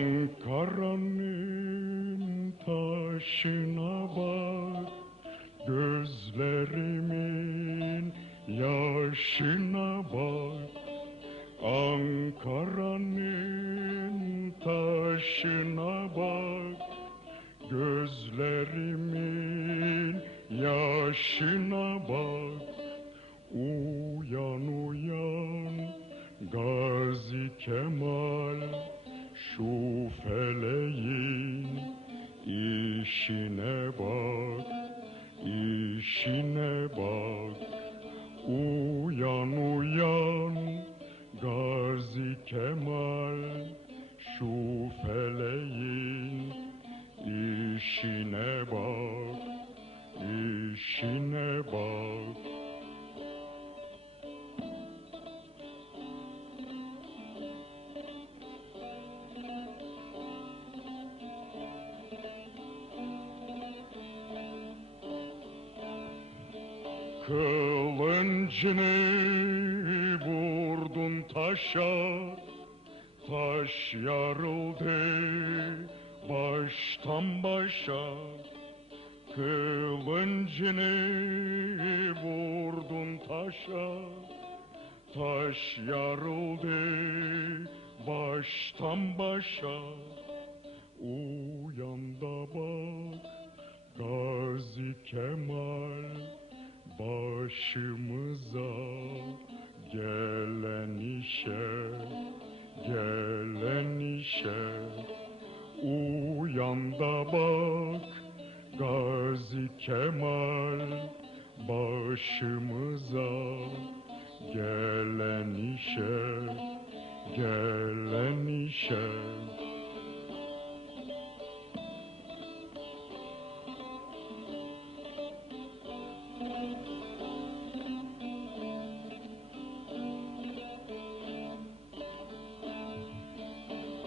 Ankara'nın işine bak işine bak Kılıncını vurdun taşa Taş yarıldı baştan başa. Kılıncını vurdun taşa Taş yarıldı baştan başa. Uyan da bak Gazi Kemal Başımıza gelen işe Gelen işe. Uyan da bak Gazi Kemal. Başımıza gelen işe Gelen işe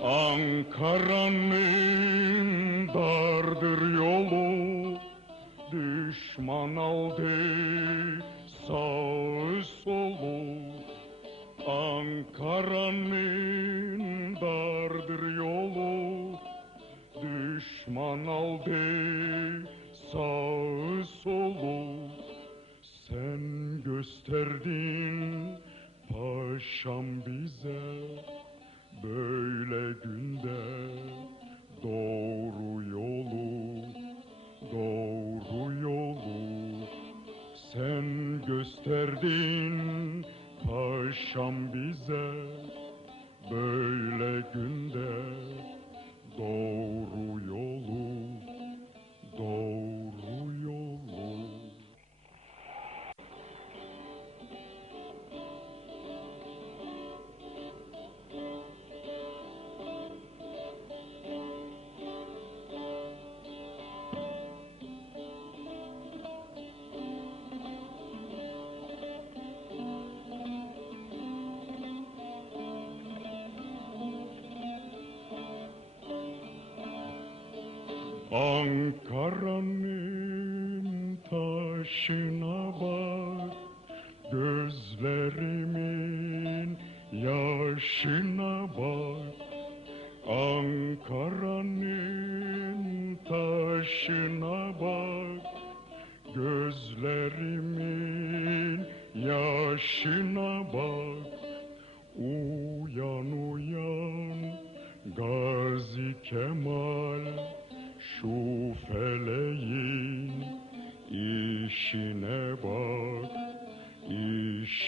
Ankara'nın dardır yolu Düşman aldı sağı solu. Ankara'nın dardır yolu Düşman aldı sağı solu. Sen gösterdin gösterdin Ankara'nın taşına bak Gözlerimin yaşına bak. Ankara'nın taşına bak Gözlerimin yaşına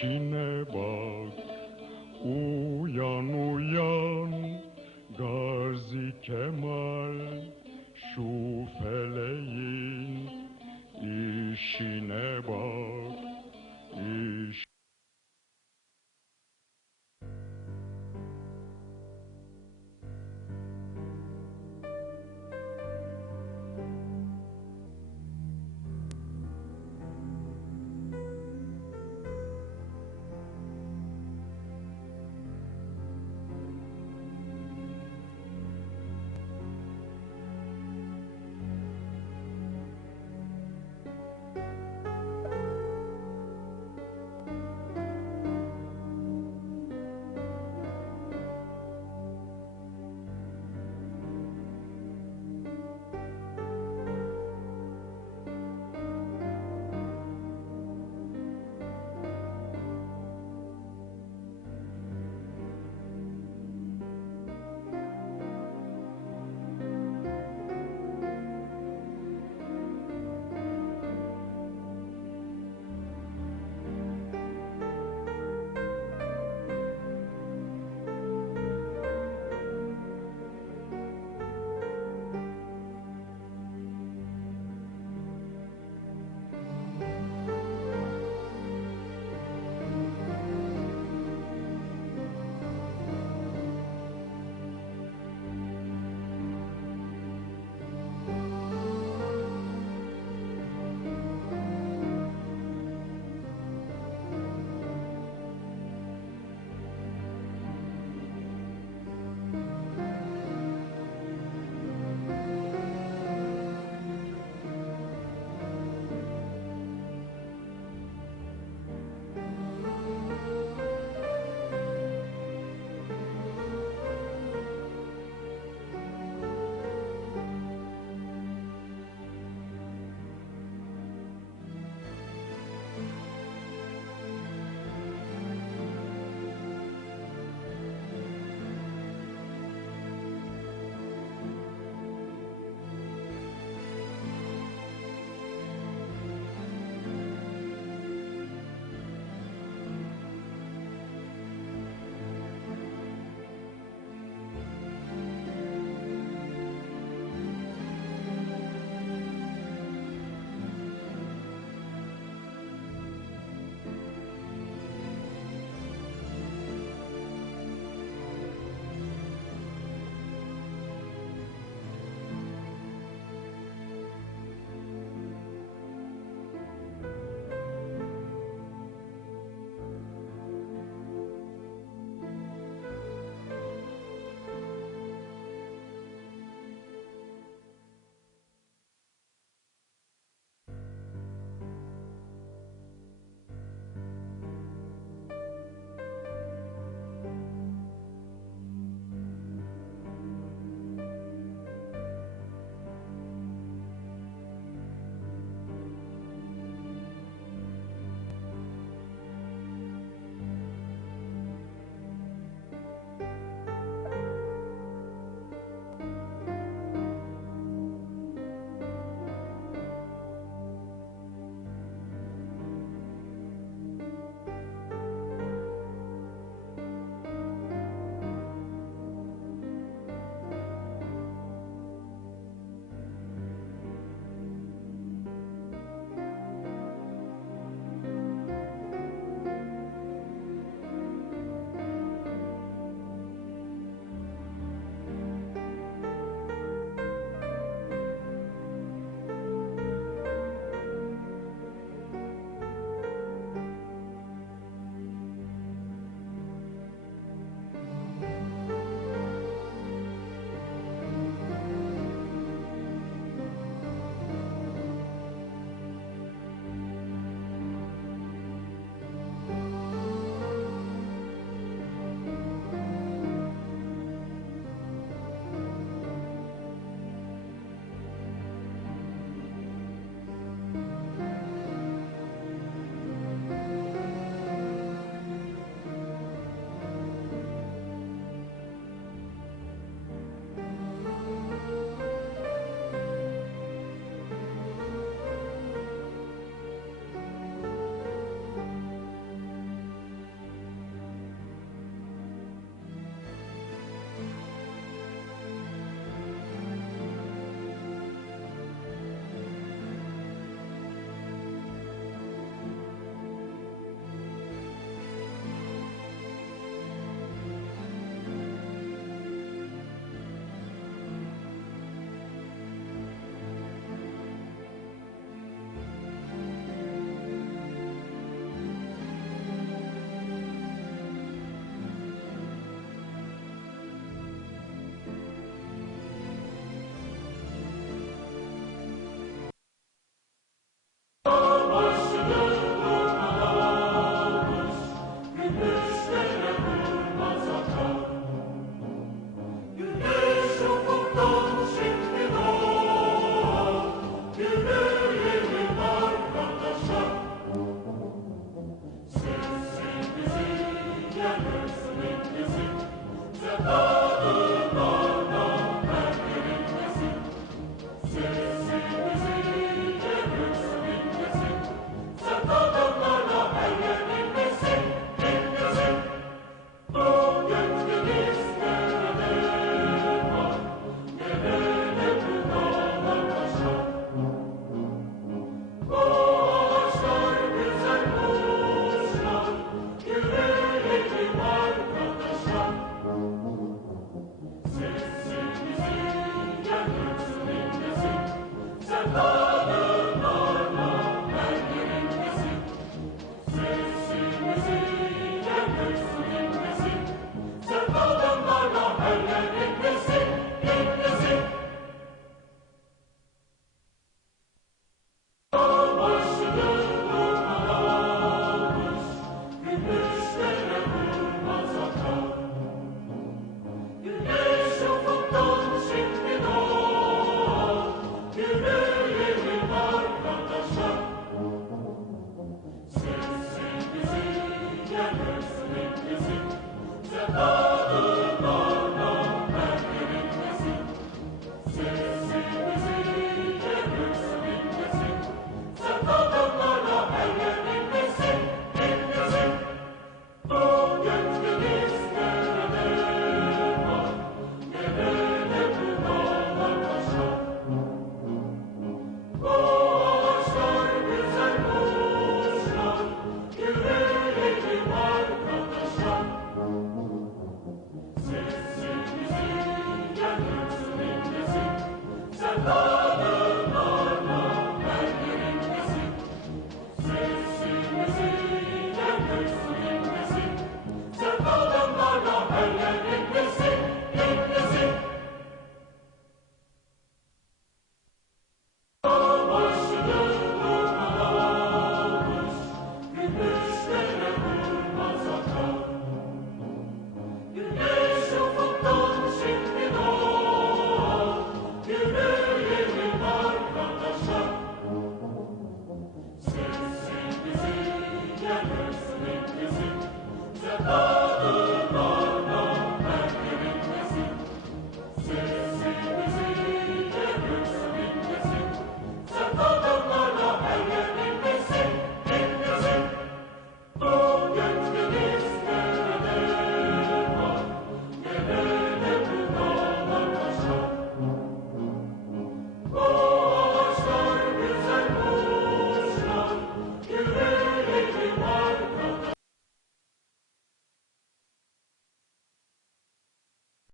işine bak işine bak